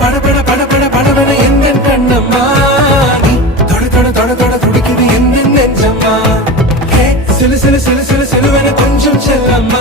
படபட படபட படபட எந்த கண்ணம்மா நீ தொட தொட தொட தொட துடிக்குது எந்த நெஞ்சம்மா சிலு சிலு சிலு சிலு சிலுவென கொஞ்சம் செல்லம்மா